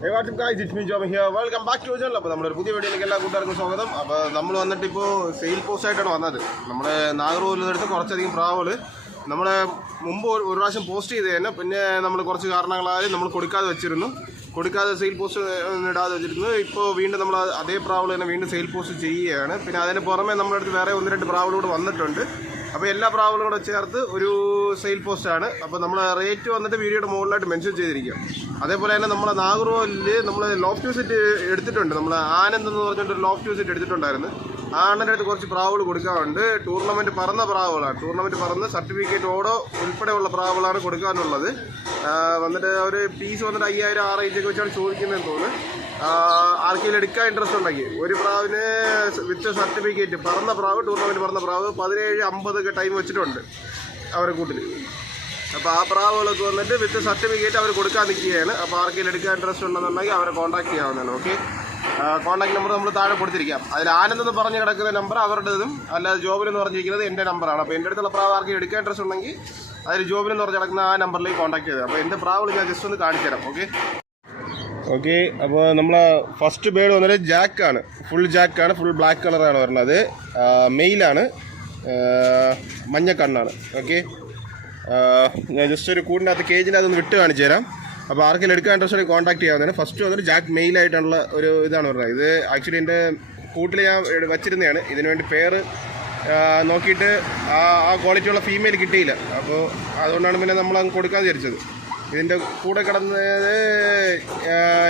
Hey, what's up guys, it's me Joma here. Welcome back to our channel. അപ്പോൾ നമ്മുടെ ഒരു പുതിയ വീഡിയോയിലേക്ക് എല്ലാ കൂട്ടുകാർക്കും സ്വാഗതം. അപ്പോൾ നമ്മൾ വന്നിട്ട് ഇപ്പോൾ സെയിൽ പോസ്റ്റ് ആയിട്ടാണ് വന്നത്. നമ്മുടെ നാഗർകോവിലിനടുത്ത് കുറച്ചധികം പ്രാവുകൾ നമ്മൾ മുമ്പ് ഒരു പ്രാവശ്യം പോസ്റ്റ് ചെയ്ത് തന്നെ പിന്നെ നമ്മൾ കുറച്ച് കാരണങ്ങളാൽ നമ്മൾ കൊടുക്കാതെ സെയിൽ പോസ്റ്റ് ഇടാതെ വെച്ചിരുന്നു. ഇപ്പോൾ വീണ്ടും നമ്മൾ അതേ പ്രാവുകൾ തന്നെ വീണ്ടും സെയിൽ പോസ്റ്റ് ചെയ്യുകയാണ്. പിന്നെ അതിന് പുറമെ നമ്മുടെ അടുത്ത് വേറെ 1-2 പ്രാവുകളൂടെ വന്നിട്ടുണ്ട്. അപ്പോൾ എല്ലാ പ്രാവുകളും കൂടെ ചേർത്ത് ഒരു സെയിൽ പോസ്റ്റാണ്. അപ്പോൾ നമ്മൾ റേറ്റ് വന്നിട്ട് വീഡിയോയുടെ മുകളിലായിട്ട് മെൻഷൻ ചെയ്തിരിക്കുക. അതേപോലെ തന്നെ നമ്മളെ നാഗർകോവിലിൽ നമ്മൾ ലോഫ്റ്റ് സെറ്റ് എടുത്തിട്ടുണ്ട്. നമ്മൾ ആനന്ദ് എന്ന് പറഞ്ഞിട്ടൊരു ലോഫ്റ്റ് സെറ്റ് എടുത്തിട്ടുണ്ടായിരുന്നു. ആ അണ്ണൻ്റെ അടുത്ത് കുറച്ച് പ്രാവുകൾ കൊടുക്കാറുണ്ട്. ടൂർണമെൻറ്റ് പറന്ന പ്രാവുകളാണ്. ടൂർണമെൻറ്റ് പറന്ന് സർട്ടിഫിക്കറ്റോടോ ഉൾപ്പെടെയുള്ള പ്രാവുകളാണ് കൊടുക്കാനുള്ളത്. വന്നിട്ട് ഒരു പീസ് വന്നിട്ട് 5000-6000 വെച്ചാണ് ചോദിക്കുന്നതെന്ന് തോന്നുന്നു. ആർക്കെങ്കിലും എടുക്കാൻ ഇൻട്രസ്റ്റ് ഉണ്ടെങ്കിൽ ഒരു പ്രാവിന് വിത്ത് സർട്ടിഫിക്കറ്റ് പറന്ന പ്രാവ്, ടൂർണമെൻറ്റ് പറന്ന പ്രാവ് 17:50 ടൈം വെച്ചിട്ടുണ്ട് അവരെ കൂട്ടിൽ. അപ്പോൾ ആ പ്രാവുകളൊക്കെ വന്നിട്ട് വിത്ത് സർട്ടിഫിക്കറ്റ് അവർ കൊടുക്കാൻ നിൽക്കുകയാണ്. അപ്പോൾ ആർക്കെങ്കിലും എടുക്കാൻ ഇൻട്രസ്റ്റ് ഉണ്ടെന്നുണ്ടെങ്കിൽ അവരെ കോൺടാക്ട് ചെയ്യാവുന്നതാണ്. ഓക്കെ, കോൺടാക്ട് നമ്പർ നമ്മൾ താഴെ കൊടുത്തിരിക്കാം. അതിൽ ആനന്ദെന്ന് പറഞ്ഞ് കിടക്കുന്ന നമ്പർ അവരുടേതും, അല്ലാതെ ജോബിനെന്ന് പറഞ്ഞിരിക്കുന്നത് എൻ്റെ നമ്പറാണ്. അപ്പോൾ എൻ്റെ അടുത്തുള്ള പ്രാവ് ആർക്കെങ്കിലും എടുക്കാൻ ഇൻട്രസ്റ്റ് ഉണ്ടെങ്കിൽ അതിൽ ജോബിനെന്ന് പറഞ്ഞ് കിടക്കുന്ന ആ നമ്പറിലേക്ക് കോൺടാക്ട് ചെയ്തത്. അപ്പോൾ എൻ്റെ പ്രാവുകൾ ഞാൻ ജസ്റ്റ് ഒന്ന് കാണിച്ചു തരാം. ഓക്കെ, അപ്പോൾ നമ്മളെ ഫസ്റ്റ് ബേഡ് വന്നിട്ട് ജാക്കാണ്. ഫുൾ ജാക്കാണ്, ഫുൾ ബ്ലാക്ക് കളറാണ് വരുന്നത്. മെയിലാണ്, മഞ്ഞക്കണ്ണാണ്. ഓക്കെ, ഞാൻ ജസ്റ്റ് ഒരു കൂടിനകത്ത് കേജിൻ്റെ അതൊന്ന് വിട്ട് കാണിച്ചു തരാം. അപ്പോൾ ആർക്കെങ്കിലും എടുക്കാൻ ഇൻട്രസ്റ്റ് ഉണ്ടെങ്കിൽ കോൺടാക്ട് ചെയ്യാവുന്നതാണ്. ഫസ്റ്റ് വന്നിട്ട് ജാക്ക് മെയിലായിട്ടുള്ള ഒരു ഇതാണ് പറയുന്നത്. ഇത് ആക്ച്വലി എൻ്റെ കൂട്ടിൽ ഞാൻ വച്ചിരുന്നതാണ്. ഇതിന് വേണ്ടി പേര് നോക്കിയിട്ട് ആ ക്വാളിറ്റിയുള്ള ഫീമെയിൽ കിട്ടിയില്ല. അപ്പോൾ അതുകൊണ്ടാണ് പിന്നെ നമ്മൾ അങ്ങ് കൊടുക്കാൻ വിചാരിച്ചത്. ഇതിൻ്റെ കൂടെ കിടന്നത്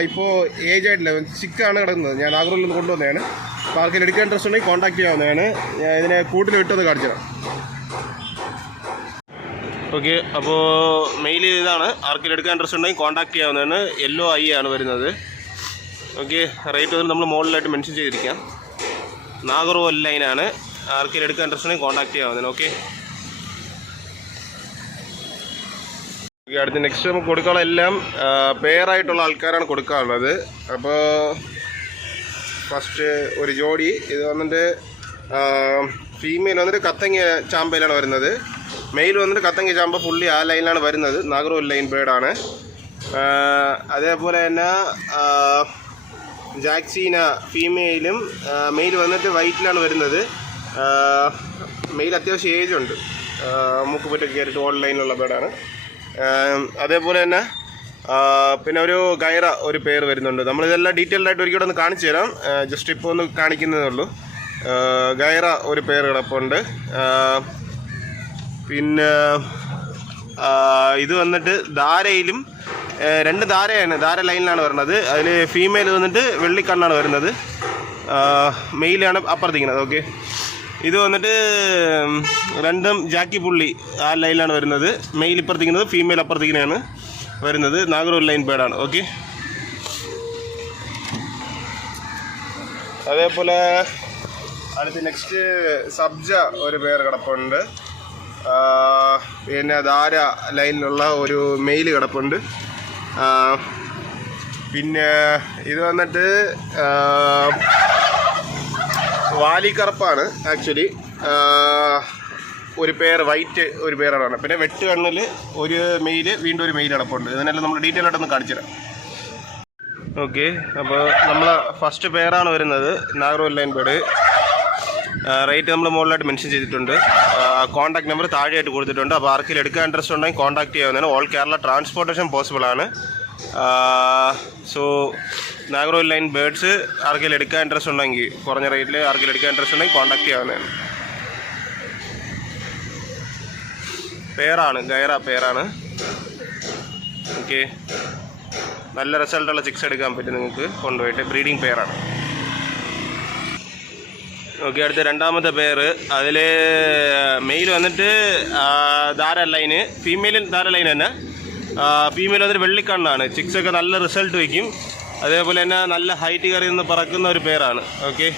ഇപ്പോൾ ഏജ് ആയിട്ടില്ല, സിക്കാണ് കിടക്കുന്നത്. ഞാൻ നാഗർകോവിലിൽ നിന്ന് കൊണ്ടുവന്നതാണ്. അപ്പോൾ ആർക്കെങ്കിലും എടുക്കാൻ ഇൻട്രസ്റ്റ് ഉണ്ടെങ്കിൽ കോൺടാക്ട് ചെയ്യാവുന്നതാണ്. ഞാൻ ഇതിനെ കൂട്ടിൽ വിട്ടൊന്ന് കാണിച്ചു തരാം. ഓക്കെ, അപ്പോൾ മെയിൽ ഇതാണ്. ആർക്കെങ്കിലും എടുക്കാൻ ഇൻട്രസ്റ്റ് ഉണ്ടെങ്കിൽ കോൺടാക്ട് ചെയ്യാവുന്നതാണ്. യെല്ലോ ഐ ആണ് വരുന്നത്. ഓക്കെ, റേറ്റ് വന്നിട്ട് നമ്മൾ മുകളിലായിട്ട് മെൻഷൻ ചെയ്തിരിക്കാം. നാഗർകോവിൽ ലൈനാണ്. ആർക്കെങ്കിലും എടുക്കാൻ ഇൻട്രസ്റ്റ് ഉണ്ടെങ്കിൽ കോൺടാക്ട് ചെയ്യാവുന്നതാണ്. ഓക്കെ, അടുത്ത് നെക്സ്റ്റ് നമുക്ക് കൊടുക്കാനുള്ള എല്ലാം പെയറായിട്ടുള്ള ആൾക്കാരാണ് കൊടുക്കാറുള്ളത്. അപ്പോൾ ഫസ്റ്റ് ഒരു ജോഡി ഇത് വന്നിട്ട് ഫീമെയിൽ വന്നിട്ട് കത്തങ്ങ ചാമ്പയിലാണ് വരുന്നത്. മെയിൽ വന്നിട്ട് കത്തങ്ങ ചാമ്പ പുള്ളി ആ ലൈനിലാണ് വരുന്നത്. നാഗർകോവിൽ ലൈൻ ബേഡാണ്. അതേപോലെ തന്നെ ജാക്സീന ഫീമെയിലും മെയിൽ വന്നിട്ട് വൈറ്റിലാണ് വരുന്നത്. മെയിൽ അത്യാവശ്യം ഏജ് ഉണ്ട്, മൂക്കുപറ്റൊക്കെ കയറിയിട്ട് ഓൺലൈനിലുള്ള ബേഡാണ്. അതേപോലെ തന്നെ പിന്നെ ഒരു ഗൈറ ഒരു പേര് വരുന്നുണ്ട്. നമ്മളിതെല്ലാം ഡീറ്റെയിൽഡായിട്ട് ഒരിക്കലും ഒന്ന് കാണിച്ചു തരാം. ജസ്റ്റ് ഇപ്പോൾ ഒന്ന് കാണിക്കുന്നതേ ഉള്ളൂ. ഗൈറ ഒരു പേര് കിടപ്പുണ്ട്. പിന്നെ ഇത് വന്നിട്ട് ധാരയിലും 2 ധാരയാണ്, ധാര ലൈനിലാണ് വരുന്നത്. അതിൽ ഫീമെയിൽ വന്നിട്ട് വെള്ളിക്കണ്ണാണ് വരുന്നത്. മെയിലാണ് അപ്പുറത്തിരിക്കുന്നത്. ഓക്കെ, ഇത് വന്നിട്ട് രണ്ടും ജാക്കി പുള്ളി ആ ലൈനിലാണ് വരുന്നത്. മെയിൽ ഇപ്പുറത്തിരിക്കുന്നത്, ഫീമെയിൽ അപ്പുറത്തിരിക്കുന്നതാണ് വരുന്നത്. നാഗർകോവിൽ ലൈൻ ബേഡാണ്. ഓക്കെ, അതേപോലെ അടുത്ത് നെക്സ്റ്റ് സബ്ജ ഒരു പേര് കിടപ്പുണ്ട്. പിന്നെ ധാര ലൈനിലുള്ള ഒരു മെയിൽ കിടപ്പുണ്ട്. പിന്നെ ഇത് വന്നിട്ട് വാലിക്കറുപ്പാണ് ആക്ച്വലി. ഒരു പേർ വൈറ്റ് ഒരു പേരാണ്. പിന്നെ വെട്ട് കണ്ണിൽ ഒരു മെയിൽ, വീണ്ടും ഒരു മെയിൽ കിടപ്പുണ്ട്. ഇതിനെല്ലാം നമ്മൾ ഡീറ്റെയിൽ ആയിട്ടൊന്ന് കാണിച്ചു തരാം. ഓക്കെ, അപ്പോൾ നമ്മൾ ഫസ്റ്റ് പേരാണ് വരുന്നത് നാഗർകോവിൽ ലൈൻ ബേഡ്. റേറ്റ് നമ്മൾ മുകളിലായിട്ട് മെൻഷൻ ചെയ്തിട്ടുണ്ട്. കോൺടാക്ട് നമ്പർ താഴെയായിട്ട് കൊടുത്തിട്ടുണ്ട്. അപ്പോൾ ആർക്കെങ്കിലും എടുക്കാൻ ഇൻട്രസ്റ്റ് ഉണ്ടെങ്കിൽ കോൺടാക്ട് ചെയ്യാവുന്നതാണ്. ഓൾ കേരള ട്രാൻസ്പോർട്ടേഷൻ പോസിബിൾ ആണ്. സോ നാഗർകോവിൽ ലൈൻ ബേഡ്സ് ആർക്കെങ്കിലും എടുക്കാൻ ഇൻട്രസ്റ്റ് ഉണ്ടെങ്കിൽ, കുറഞ്ഞ റേറ്റിൽ ആർക്കെങ്കിലും എടുക്കാൻ ഇൻട്രസ്റ്റ് ഉണ്ടെങ്കിൽ കോൺടാക്ട് ചെയ്യാവുന്നതാണ്. പേരാണ്, ഗൈറ പേരാണ്. ഓക്കെ, നല്ല റിസൾട്ടുള്ള ചിക്സ് എടുക്കാൻ പറ്റും നിങ്ങൾക്ക് കൊണ്ടുപോയിട്ട്. ബ്രീഡിങ് പെയറാണ്. ഓക്കെ, അടുത്ത രണ്ടാമത്തെ പേര്. അതിൽ മെയിൽ വന്നിട്ട് ധാര ലൈന്, ഫീമെയിലും ധാര ലൈൻ തന്നെ. ഫീമെയിൽ വന്നിട്ട് വെള്ളിക്കണ്ണാണ്. ചിക്സൊക്കെ നല്ല റിസൾട്ട് വയ്ക്കും. അതേപോലെ തന്നെ നല്ല ഹൈറ്റ് കയറി നിന്ന് പറക്കുന്ന ഒരു പേരാണ്. ഓക്കെ,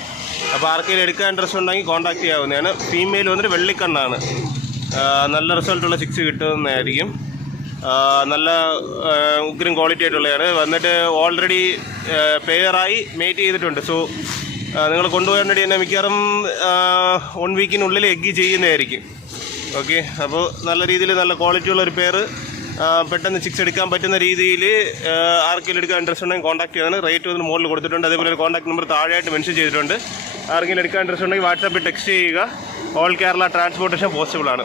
അപ്പോൾ ആർക്കെങ്കിലും എടുക്കാൻ ഇൻട്രസ്റ്റ് ഉണ്ടെങ്കിൽ കോൺടാക്ട് ചെയ്യാവുന്നതാണ്. ഫീമെയിൽ വന്നിട്ട് വെള്ളിക്കണ്ണാണ്. നല്ല റിസൾട്ടുള്ള ചിക്സ് കിട്ടുന്നതായിരിക്കും. നല്ല ഉഗ്രം ക്വാളിറ്റി ആയിട്ടുള്ളതാണ്. വന്നിട്ട് ഓൾറെഡി പെയറായി മേറ്റ് ചെയ്തിട്ടുണ്ട്. സോ നിങ്ങൾ കൊണ്ടുപോകാൻ വേണ്ടി തന്നെ മിക്കവാറും 1 വീക്കിനുള്ളിൽ എഗ്ഗ് ചെയ്യുന്നതായിരിക്കും. ഓക്കെ, അപ്പോൾ നല്ല രീതിയിൽ നല്ല ക്വാളിറ്റിയുള്ള ഒരു പെയർ പെട്ടെന്ന് ചിക്സ് എടുക്കാൻ പറ്റുന്ന രീതിയിൽ ആർക്കെങ്കിലും എടുക്കാൻ ഇൻട്രസ്റ്റ് ഉണ്ടെങ്കിൽ കോൺടാക്ട് ചെയ്താണ്. റേറ്റ് വന്ന് മുകളിൽ കൊടുത്തിട്ടുണ്ട്. അതേപോലെ കോൺടാക്ട് നമ്പർ താഴെയായിട്ട് മെൻഷൻ ചെയ്തിട്ടുണ്ട്. ആർക്കെങ്കിലും എടുക്കാൻ ഇൻട്രസ്റ്റ് ഉണ്ടെങ്കിൽ വാട്സാപ്പിൽ ടെക്സ്റ്റ് ചെയ്യുക. ഓൾ കേരള ട്രാൻസ്പോർട്ടേഷൻ പോസിബിൾ ആണ്.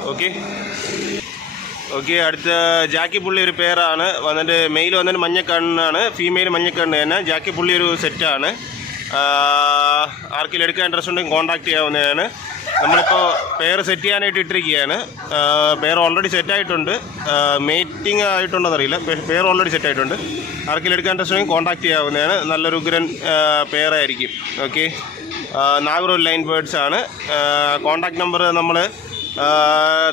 ഓക്കെ അടുത്ത ജാക്കി പുള്ളി ഒരു പേരാണ് വന്നിട്ട്. മെയിൽ വന്നിട്ട് മഞ്ഞക്കണ്ണാണ്, ഫീമെയിൽ മഞ്ഞക്കണ്ണ് തന്നെ. ജാക്കി പുള്ളി ഒരു സെറ്റാണ്. ആർക്കെങ്കിലും എടുക്കാൻ ഇൻട്രസ്റ്റ് ഉണ്ടെങ്കിൽ കോൺടാക്ട് ചെയ്യാവുന്നതാണ്. നമ്മളിപ്പോൾ പേര് സെറ്റ് ചെയ്യാനായിട്ട് ഇട്ടിരിക്കുകയാണ്. പേര് ഓൾറെഡി സെറ്റായിട്ടുണ്ട്. മീറ്റിംഗ് ആയിട്ടുണ്ടോയെന്നറിയില്ല. പേര് ഓൾറെഡി സെറ്റായിട്ടുണ്ട്. ആർക്കെങ്കിലും എടുക്കാൻ ഇൻട്രസ്റ്റ് ഉണ്ടെങ്കിൽ കോൺടാക്ട് ചെയ്യാവുന്നതാണ്. നല്ലൊരു ഉഗ്രൻ പേരായിരിക്കും. ഓക്കെ നാഗറൂർ ലൈൻ ബേർഡ്സ് ആണ്. കോൺടാക്ട് നമ്പർ നമ്മൾ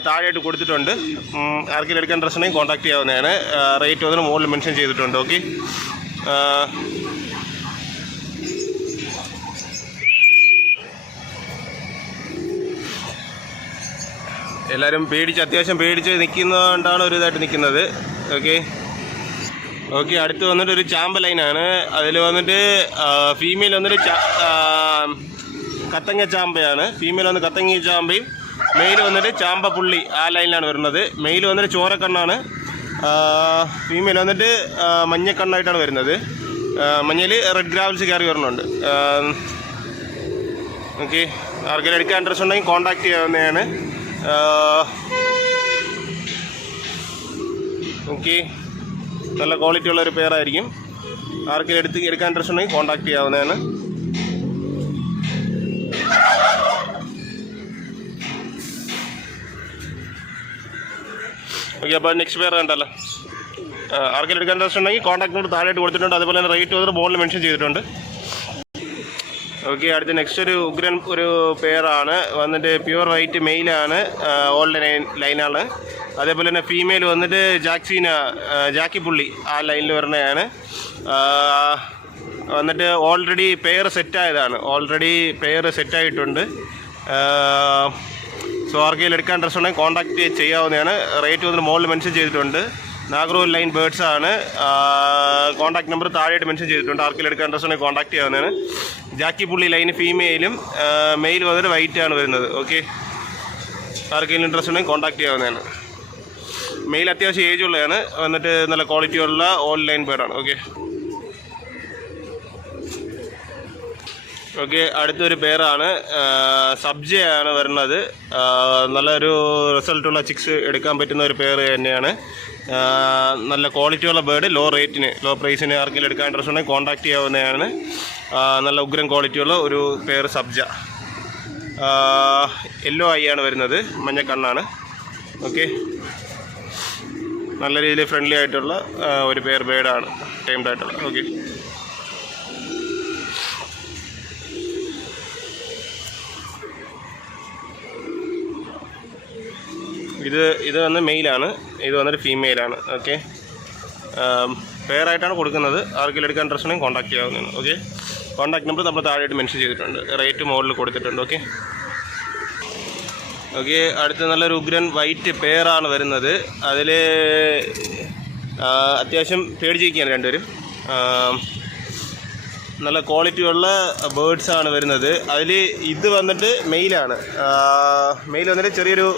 താഴെയായിട്ട് കൊടുത്തിട്ടുണ്ട്. ആർക്കെങ്കിലും എടുക്കാൻ ഇൻട്രസ്റ്റ് ഉണ്ടെങ്കിൽ കോൺടാക്ട് ചെയ്യാവുന്നതാണ്. റേറ്റ് അതിന് മുകളിൽ മെൻഷൻ ചെയ്തിട്ടുണ്ട്. ഓക്കെ എല്ലാവരും അത്യാവശ്യം പേടിച്ച് നിൽക്കുന്നതുകൊണ്ടാണ് ഒരു ഇതായിട്ട് നിൽക്കുന്നത്. ഓക്കെ അടുത്ത് വന്നിട്ട് ഒരു ചാമ്പ ലൈനാണ്. അതിൽ വന്നിട്ട് ഫീമെയിൽ വന്നിട്ട് കത്തങ്ങ ചാമ്പയാണ്. ഫീമെയിൽ വന്ന് കത്തങ്ങ ചാമ്പയും മെയിൽ വന്നിട്ട് ചാമ്പ പുള്ളി ആ ലൈനിലാണ് വരുന്നത്. മെയിൽ വന്നിട്ട് ചോരക്കണ്ണാണ്. ഫീമെയിൽ വന്നിട്ട് മഞ്ഞക്കണ്ണായിട്ടാണ് വരുന്നത്. മഞ്ഞയിൽ റെഡ് ഗ്രാവൽസ് കയറി വരുന്നുണ്ട്. ഓക്കെ ആർക്കെങ്കിലും എടുക്കാൻ ഇൻട്രസ്റ്റ് ഉണ്ടെങ്കിൽ കോൺടാക്ട് ചെയ്യാവുന്നതാണ്. ഓക്കെ നല്ല ക്വാളിറ്റി ഉള്ളൊരു പേരായിരിക്കും. ആർക്കെങ്കിലും എടുക്കാൻ ഇൻട്രസ്റ്റ് ഉണ്ടെങ്കിൽ കോൺടാക്ട് ചെയ്യാവുന്നതാണ്. ഓക്കെ അപ്പോൾ നെക്സ്റ്റ് പേര് കണ്ടല്ലോ. ആർക്കെങ്കിലും എടുക്കാൻ ഇൻട്രസ്റ്റ് ഉണ്ടെങ്കിൽ കോൺടാക്ട് നമ്പർ താഴെയായിട്ട് കൊടുത്തിട്ടുണ്ട്. അതുപോലെ തന്നെ റേറ്റ് വന്നിട്ട് ബോർഡിൽ മെൻഷൻ ചെയ്തിട്ടുണ്ട്. ഓക്കെ അടുത്ത നെക്സ്റ്റ് ഒരു ഉഗ്രൻ ഒരു പേരാണ് വന്നിട്ട്. Pure white മെയിലാണ്. ഓൾഡ് ലൈനാണ്. അതേപോലെ തന്നെ ഫീമെയിൽ വന്നിട്ട് ജാക്കി പുള്ളി ആ ലൈനിൽ വരുന്നതാണ്. വന്നിട്ട് ഓൾറെഡി പെയർ സെറ്റായതാണ്. സെറ്റായിട്ടുണ്ട്. സോ ആർക്കെങ്കിലും എടുക്കാൻ ഇൻട്രസ്റ്റ് ഉണ്ടെങ്കിൽ കോൺടാക്ട് ചെയ്യാവുന്നതാണ്. റേറ്റ് വന്നിട്ട് മുകളിൽ മെൻഷൻ ചെയ്തിട്ടുണ്ട്. നാഗറൂർ ലൈൻ ബേർഡ്സ് ആണ്. കോൺടാക്ട് നമ്പർ താഴെയായിട്ട് മെൻഷൻ ചെയ്തിട്ടുണ്ട്. ആർക്കെങ്കിലും എടുക്കാൻ ഇൻട്രസ്റ്റ് ഉണ്ടെങ്കിൽ കോൺടാക്ട് ചെയ്യാവുന്നതാണ്. ജാക്കി പുള്ളി ലൈന് ഫീമെയിലും മെയിൽ വന്നിട്ട് വൈറ്റാണ് വരുന്നത്. ഓക്കെ ആർക്കെങ്കിലും ഇൻട്രസ്റ്റ് ഉണ്ടെങ്കിൽ കോൺടാക്ട് ചെയ്യാവുന്നതാണ്. മെയിൽ അത്യാവശ്യം ഏജ് ഉള്ളതാണ്. വന്നിട്ട് നല്ല ക്വാളിറ്റി ഉള്ള ഓൾ ലൈൻ ബേർഡാണ്. ഓക്കെ അടുത്തൊരു പേരാണ്. സബ്ജയാണ് വരുന്നത്. നല്ലൊരു റിസൾട്ടുള്ള ചിക്സ് എടുക്കാൻ പറ്റുന്ന ഒരു പേര് തന്നെയാണ്. നല്ല ക്വാളിറ്റിയുള്ള ബേർഡ്, ലോ പ്രൈസിന് ആർക്കെങ്കിലും എടുക്കാൻ ഇൻട്രസ്റ്റ് ഉണ്ടെങ്കിൽ കോൺടാക്ട് ചെയ്യാവുന്നതാണ്. നല്ല ഉഗ്രൻ ക്വാളിറ്റിയുള്ള ഒരു പേര് സബ്ജ. യെല്ലോ ഐ ആണ് വരുന്നത്, മഞ്ഞക്കണ്ണാണ്. ഓക്കെ നല്ല രീതിയിൽ ഫ്രണ്ട്ലി ആയിട്ടുള്ള ഒരു ബേർഡാണ്, ടൈംഡ് ആയിട്ടുള്ള. ഓക്കെ ഇത് വന്ന് മെയിലാണ്, ഇത് വന്നിട്ട് ഫീമെയിലാണ്. ഓക്കെ പെയറായിട്ടാണ് കൊടുക്കുന്നത്. ആർക്കെങ്കിലും എടുക്കാൻ ഇൻട്രസ്റ്റ് ഉണ്ടെങ്കിൽ കോൺടാക്ട് ചെയ്യാവുന്നതാണ്. ഓക്കെ കോൺടാക്ട് നമ്പർ നമ്മൾ താഴെയായിട്ട് മെൻഷൻ ചെയ്തിട്ടുണ്ട്. റേറ്റ് മുകളിൽ കൊടുത്തിട്ടുണ്ട്. ഓക്കെ അടുത്ത നല്ലൊരു ഉഗ്രൻ വൈറ്റ് പെയറാണ് വരുന്നത്. അതിൽ അത്യാവശ്യം പേടിച്ചിരിക്കുകയാണ് രണ്ടുപേരും. നല്ല ക്വാളിറ്റിയുള്ള ബേർഡ്സാണ് വരുന്നത്. അതിൽ ഇത് വന്നിട്ട് മെയിലാണ്. മെയിൽ വന്നിട്ട് ചെറിയൊരു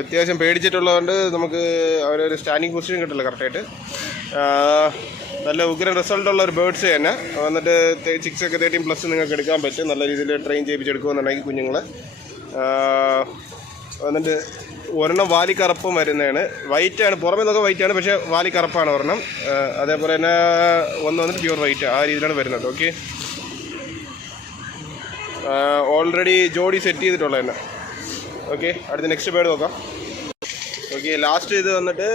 അത്യാവശ്യം പേടിച്ചിട്ടുള്ളതുകൊണ്ട് നമുക്ക് അവരൊരു സ്റ്റാൻഡിങ് പൊസിഷൻ കിട്ടില്ല കറക്റ്റായിട്ട്. നല്ല ഉഗ്രൻ റിസൾട്ടുള്ള ഒരു ബേർഡ്സ് തന്നെ വന്നിട്ട് 6 ഒക്കെ 13+ നിങ്ങൾക്ക് എടുക്കാൻ പറ്റും. നല്ല രീതിയിൽ ട്രെയിൻ ചെയ്യിപ്പിച്ചെടുക്കുമെന്നുണ്ടെങ്കിൽ കുഞ്ഞുങ്ങളെ. വന്നിട്ട് ഒരെണ്ണം വാലിക്കറുപ്പും വരുന്നതാണ്. വൈറ്റാണ്, പുറമേ നിന്നൊക്കെ വൈറ്റാണ്, പക്ഷേ വാലിക്കറുപ്പാണ് ഒരെണ്ണം. അതേപോലെ തന്നെ വന്നിട്ട് പ്യൂർ വൈറ്റ് ആ രീതിയിലാണ് വരുന്നത്. ഓക്കെ ഓൾറെഡി ജോഡി സെറ്റ് ചെയ്തിട്ടുള്ളത് തന്നെ. ഓക്കെ അടുത്ത നെക്സ്റ്റ് ബേർഡ് നോക്കാം. ഓക്കെ ലാസ്റ്റ് ഇത് വന്നിട്ട്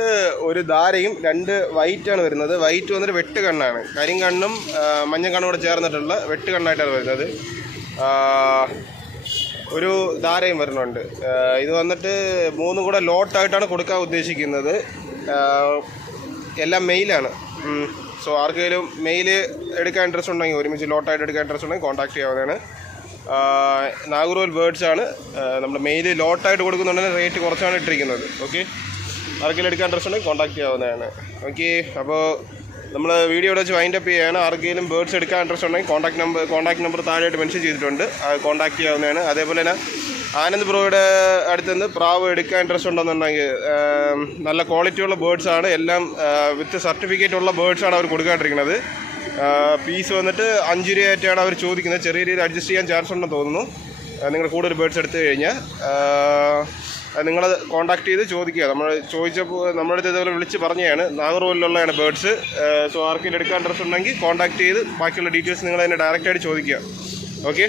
ഒരു ധാരയും 2 വൈറ്റാണ് വരുന്നത്. വൈറ്റ് വന്നിട്ട് വെട്ട് കണ്ണാണ്, കരിങ്കണ്ണും മഞ്ഞക്കണ്ണും കൂടെ ചേർന്നിട്ടുള്ള വെട്ട് കണ്ണായിട്ടാണ് വരുന്നത്. ഒരു ധാരയും വരുന്നുണ്ട്. ഇത് വന്നിട്ട് 3 കൂടെ ലോട്ടായിട്ടാണ് കൊടുക്കാൻ ഉദ്ദേശിക്കുന്നത്. എല്ലാം മെയിലാണ്. സോ ആർക്കെങ്കിലും മെയിൽ എടുക്കാൻ ഇൻട്രസ്റ്റ് ഉണ്ടെങ്കിൽ, ഒരുമിച്ച് ലോട്ടായിട്ട് എടുക്കാൻ ഇൻട്രസ്റ്റ് ഉണ്ടെങ്കിൽ കോൺടാക്ട് ചെയ്യാവുന്നതാണ്. നാഗറൂർ ബേർഡ്സ് ആണ്. നമ്മൾ മെയിൽ ലോട്ടായിട്ട് കൊടുക്കുന്നുണ്ടെങ്കിൽ റേറ്റ് കുറച്ചാണ് ഇട്ടിരിക്കുന്നത്. ഓക്കെ ആർക്കെങ്കിലും എടുക്കാൻ ഇൻട്രസ്റ്റ് ഉണ്ടെങ്കിൽ കോൺടാക്ട് ചെയ്യാവുന്നതാണ്. ഓക്കെ അപ്പോൾ നമ്മൾ വീഡിയോ ഇവിടെ വെച്ച് വൈൻഡ് അപ്പ് ചെയ്യാണ്. ആർക്കെങ്കിലും ബേർഡ്സ് എടുക്കാൻ ഇൻട്രസ്റ്റ് ഉണ്ടെങ്കിൽ കോൺടാക്ട് നമ്പർ താഴെയായിട്ട് മെൻഷൻ ചെയ്തിട്ടുണ്ട്, കോൺടാക്ട് ചെയ്യാവുന്നതാണ്. അതേപോലെ തന്നെ ആനന്ദ് ബ്രോയുടെ അടുത്ത് നിന്ന് പ്രാവ് എടുക്കാൻ ഇൻട്രസ്റ്റ് ഉണ്ടെന്നുണ്ടെങ്കിൽ നല്ല ക്വാളിറ്റിയുള്ള ബേർഡ്സാണ്, എല്ലാം വിത്ത് സർട്ടിഫിക്കറ്റ് ഉള്ള ബേർഡ്സാണ് അവർ കൊടുക്കാണ്ടിരിക്കുന്നത്. പീസ് വന്നിട്ട് 5 രൂപയായിട്ടാണ് അവർ ചോദിക്കുന്നത്. ചെറിയ രീതിയിൽ അഡ്ജസ്റ്റ് ചെയ്യാൻ ചാൻസ് ഉണ്ടെന്ന് തോന്നുന്നു. നിങ്ങൾ കൂടുതൽ ബേർഡ്സ് എടുത്തു കഴിഞ്ഞാൽ നിങ്ങൾ കോൺടാക്ട് ചെയ്ത് ചോദിക്കുക. നമ്മൾ ചോദിച്ചപ്പോൾ നമ്മുടെ അടുത്ത് ഇതേപോലെ വിളിച്ച് പറഞ്ഞതാണ്, നാഗർകോവിലുള്ളതാണ് ബേർഡ്സ്. സോ ആർക്കെങ്കിലും എടുക്കാൻ ഇൻട്രസ്റ്റ് ഉണ്ടെങ്കിൽ കോൺടാക്ട് ചെയ്ത് ബാക്കിയുള്ള ഡീറ്റെയിൽസ് നിങ്ങൾ തന്നെ ഡയറക്റ്റായിട്ട് ചോദിക്കുക. ഓക്കെ.